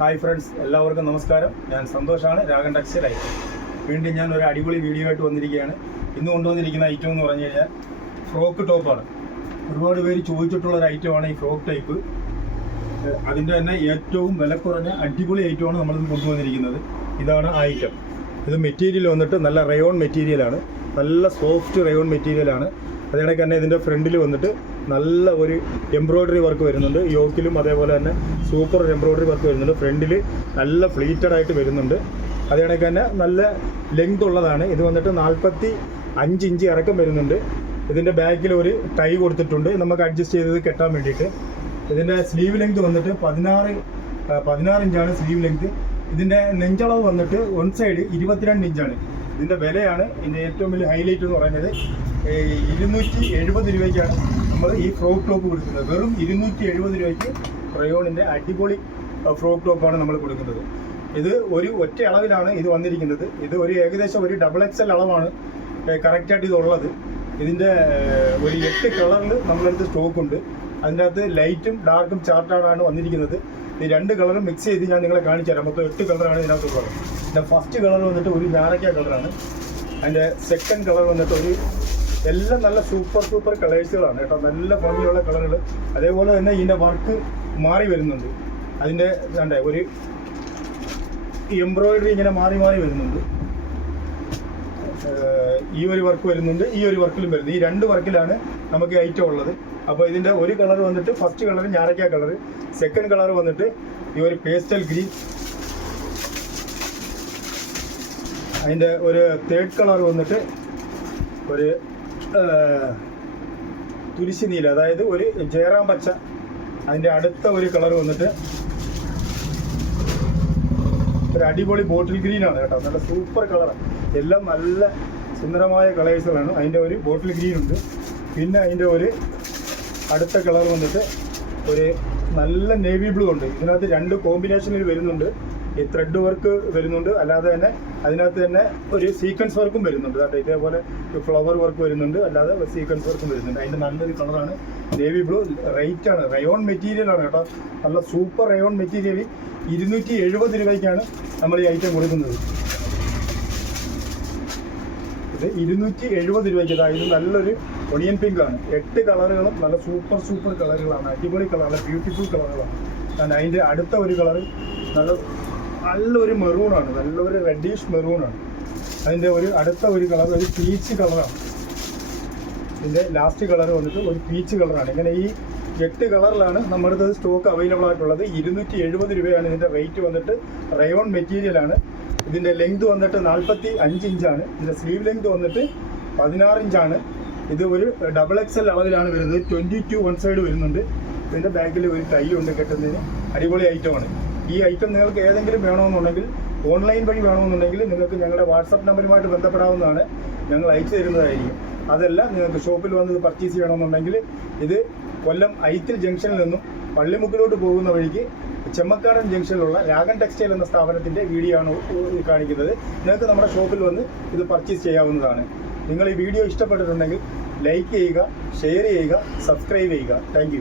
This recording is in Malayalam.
ഹായ് ഫ്രണ്ട്സ് എല്ലാവർക്കും നമസ്കാരം. ഞാൻ സന്തോഷാണ്. രാഗൻ ടെക്സ്റ്റൈലായി വീണ്ടും ഞാൻ ഒരു അടിപൊളി വീഡിയോ ആയിട്ട് വന്നിരിക്കുകയാണ്. ഇന്ന് കൊണ്ടുവന്നിരിക്കുന്ന ഐറ്റം എന്ന് പറഞ്ഞു കഴിഞ്ഞാൽ ഫ്രോക്ക് ടോപ്പാണ് ഒരുപാട് പേര് ചോദിച്ചിട്ടുള്ള ഒരു ഐറ്റമാണ് ഈ ഫ്രോക്ക് ടൈപ്പ് അതിന്റെ തന്നെ ഏറ്റവും വില കുറഞ്ഞ അടിപൊളി ഐറ്റമാണ് നമ്മളിന്ന് കൊണ്ടുവന്നിരിക്കുന്നത്. ഇതാണ് ആ ഐറ്റം ഇത് മെറ്റീരിയൽ വന്നിട്ട് നല്ല റയോൺ മെറ്റീരിയലാണ് നല്ല സോഫ്റ്റ് റയോൺ മെറ്റീരിയലാണ് അതിനിടയ്ക്ക് തന്നെ ഇതിന്റെ ഫ്രണ്ടിൽ വന്നിട്ട് നല്ല ഒരു എംബ്രോയ്ഡറി വർക്ക് വരുന്നുണ്ട്. യോക്കിലും അതേപോലെ തന്നെ സൂപ്പർ എംബ്രോയ്ഡറി വർക്ക് വരുന്നുണ്ട്. ഫ്രണ്ടിൽ നല്ല ഫ്ലീറ്റഡ് ആയിട്ട് വരുന്നുണ്ട്. അതിനിടയ്ക്ക് തന്നെ നല്ല ലെങ്ത് ഉള്ളതാണ്. ഇത് വന്നിട്ട് നാൽപ്പത്തി അഞ്ച് ഇഞ്ച് ഇറക്കം വരുന്നുണ്ട്. ഇതിന്റെ ബാക്കിൽ ഒരു ടൈ കൊടുത്തിട്ടുണ്ട്. നമുക്ക് അഡ്ജസ്റ്റ് ചെയ്തത് കെട്ടാൻ വേണ്ടിയിട്ട്. ഇതിന്റെ സ്ലീവ് ലെങ്ത് വന്നിട്ട് പതിനാറ് പതിനാറ് ഇഞ്ചാണ് സ്ലീവ് ലെങ്ത് ഇതിന്റെ നെഞ്ചളവ് വന്നിട്ട് വൺ സൈഡ് ഇരുപത്തിരണ്ട് ഇഞ്ചാണ് ഇതിന്റെ വിലയാണ് ഇതിന്റെ ഏറ്റവും വലിയ ഹൈലൈറ്റ് എന്ന് പറയുന്നത് ഇരുന്നൂറ്റി എഴുപത് രൂപയ്ക്കാണ്. നമ്മൾ ഈ ഫ്രോക്ക് ടോപ്പ് കൊടുക്കുന്നത് വെറും ഇരുന്നൂറ്റി എഴുപത് രൂപയ്ക്ക് റയോണിന്റെ അടിപൊളി ഫ്രോക്ക് ടോപ്പാണ് നമ്മൾ കൊടുക്കുന്നത്. ഇത് ഒരു ഒറ്റ അളവിലാണ് ഇത് വന്നിരിക്കുന്നത്. ഇത് ഒരു ഏകദേശം ഒരു ഡബിൾ എക്സ് എൽ അളവാണ് കറക്റ്റായിട്ട് ഇതുള്ളത്. ഇതിന്റെ ഒരു എട്ട് കളറിൽ നമ്മളടുത്ത് സ്റ്റോക്ക് ഉണ്ട് അതിന്റെ അകത്ത് ലൈറ്റും ഡാർക്കും ചാർട്ടാണ് വന്നിരിക്കുന്നത്. ഈ രണ്ട് കളറും മിക്സ് ചെയ്ത് ഞാൻ നിങ്ങളെ കാണിച്ചു തരാം. മൊത്തം എട്ട് കളറാണ് ഇതിനകത്തുള്ളത് ഇതിന്റെ ഫസ്റ്റ് കളർ വന്നിട്ട് ഒരു ഞാറയ്ക്ക കളറാണ്. അതിന്റെ സെക്കൻഡ് കളർ വന്നിട്ട് ഒരു എല്ലാം നല്ല സൂപ്പർ സൂപ്പർ കളേഴ്സുകളാണ് കേട്ടോ. നല്ല ഭംഗിയുള്ള കളറുകൾ. അതേപോലെ തന്നെ ഇതിന്റെ വർക്ക് മാറി വരുന്നുണ്ട്. അതിന്റെ എന്താ ഒരു എംബ്രോയിഡറി ഇങ്ങനെ മാറി മാറി വരുന്നുണ്ട്. ഈ ഒരു വർക്ക് വരുന്നുണ്ട് ഈ ഒരു വർക്കിലും വരുന്നു ഈ രണ്ട് വർക്കിലാണ് നമുക്ക് ഐറ്റം ഉള്ളത്. അപ്പോൾ ഇതിന്റെ ഒരു കളർ വന്നിട്ട് ഫസ്റ്റ് കളർ ഞാറയ്ക്ക കളർ സെക്കൻഡ് കളർ വന്നിട്ട് ഈ ഒരു പേസ്റ്റൽ ഗ്രീൻ അതിന്റെ ഒരു തേർഡ് കളർ വന്നിട്ട് ഒരു തുരിശി നീല. അതായത് ഒരു ജയറാം പച്ച. അതിന്റെ അടുത്ത ഒരു കളർ വന്നിട്ട് ഒരു അടിപൊളി ബോട്ടിൽ ആണ് കേട്ടോ. നല്ല സൂപ്പർ കളറാണ് എല്ലാം നല്ല സുന്ദരമായ കളേഴ്സുകളാണ് അതിന്റെ ഒരു ബോട്ടിൽ ഗ്രീൻ ഉണ്ട്. പിന്നെ അതിന്റെ ഒരു അടുത്ത കളർ വന്നിട്ട് ഒരു നല്ല നേവി ബ്ലൂ ഉണ്ട്. ഇതിനകത്ത് രണ്ട് കോമ്പിനേഷനിൽ വരുന്നുണ്ട്. ഈ ത്രെഡ് വർക്ക് വരുന്നുണ്ട്. അല്ലാതെ തന്നെ അതിനകത്ത് തന്നെ ഒരു സീക്വൻസ് വർക്കും വരുന്നുണ്ട്. കേട്ടോ ഇതേപോലെ ഫ്ലവർ വർക്ക് വരുന്നുണ്ട്. അല്ലാതെ സീക്വൻസ് വർക്കും വരുന്നുണ്ട്. അതിന്റെ നല്ലൊരു കളറാണ് നേവി ബ്ലൂ റേറ്റ് ആണ്. റയോൺ മെറ്റീരിയൽ ആണ് കേട്ടോ. നല്ല സൂപ്പർ റയോൺ മെറ്റീരിയൽ ഇരുന്നൂറ്റി എഴുപത് രൂപയ്ക്കാണ് നമ്മൾ ഈ ഐറ്റം കൊടുക്കുന്നത്. ഇത് ഇരുന്നൂറ്റി എഴുപത് രൂപയ്ക്ക് അതായത് നല്ലൊരു ഒണിയൻ പിങ്ക് ആണ്. എട്ട് കളറുകളും നല്ല സൂപ്പർ സൂപ്പർ കളറുകളാണ്. അടിപൊളി കളറാണ് ബ്യൂട്ടിഫുൾ കളറുകളാണ്. അതിന്റെ അടുത്ത ഒരു കളർ നല്ല നല്ലൊരു മെറൂണാണ്. നല്ലൊരു റെഡിഷ് മെറൂണാണ്. അതിന്റെ ഒരു അടുത്ത ഒരു കളർ ഒരു പീച്ച് കളറാണ്. ഇതിന്റെ ലാസ്റ്റ് കളർ വന്നിട്ട് ഒരു പീച്ച് കളറാണ്. ഇങ്ങനെ ഈ എട്ട് കളറിലാണ് നമ്മുടെ അടുത്ത് സ്റ്റോക്ക് അവൈലബിൾ ആയിട്ടുള്ളത്. ഇരുന്നൂറ്റി എഴുപത് രൂപയാണ് ഇതിന്റെ റേറ്റ് വന്നിട്ട്. റയോൺ മെറ്റീരിയലാണ് ഇതിന്റെ ലെങ്ത് വന്നിട്ട് നാൽപ്പത്തി അഞ്ച് ഇഞ്ചാണ് ഇതിന്റെ സ്ലീവ് ലെങ്ത് വന്നിട്ട് പതിനാറ് ഇഞ്ചാണ് ഇത് ഒരു ഡബിൾ എക്സ് എൽ അളവിലാണ് വരുന്നത്. ട്വന്റി ടു വൺ സൈഡ് വരുന്നുണ്ട്. ഇതിന്റെ ബാക്കിൽ ഒരു ടൈ ഉണ്ട് കെട്ടുന്നതിന്. അടിപൊളി ഐറ്റമാണ് ഈ ഐറ്റം നിങ്ങൾക്ക് ഏതെങ്കിലും വേണമെന്നുണ്ടെങ്കിൽ ഓൺലൈൻ വഴി വേണമെന്നുണ്ടെങ്കിൽ നിങ്ങൾക്ക് ഞങ്ങളുടെ വാട്സപ്പ് നമ്പറുമായിട്ട് ബന്ധപ്പെടാവുന്നതാണ്. ഞങ്ങൾ അയച്ചു തരുന്നതായിരിക്കും. അതല്ല നിങ്ങൾക്ക് ഷോപ്പിൽ വന്ന് പർച്ചേസ് ചെയ്യണമെന്നുണ്ടെങ്കിൽ ഇത് കൊല്ലം ഐത്തിൽ ജംഗ്ഷനിൽ നിന്നും പള്ളിമുക്കിലോട്ട് പോകുന്ന വഴിക്ക് ചെമ്മക്കാടൻ ജംഗ്ഷനിലുള്ള രാഗൻ ടെക്സ്റ്റൈൽ എന്ന സ്ഥാപനത്തിന്റെ വീഡിയോ ആണ് കാണിക്കുന്നത്. നിങ്ങൾക്ക് നമ്മുടെ ഷോപ്പിൽ വന്ന് ഇത് പർച്ചേസ് ചെയ്യാവുന്നതാണ്. നിങ്ങൾ ഈ വീഡിയോ ഇഷ്ടപ്പെട്ടിട്ടുണ്ടെങ്കിൽ ലൈക്ക് ചെയ്യുക ഷെയർ ചെയ്യുക സബ്സ്ക്രൈബ് ചെയ്യുക. താങ്ക്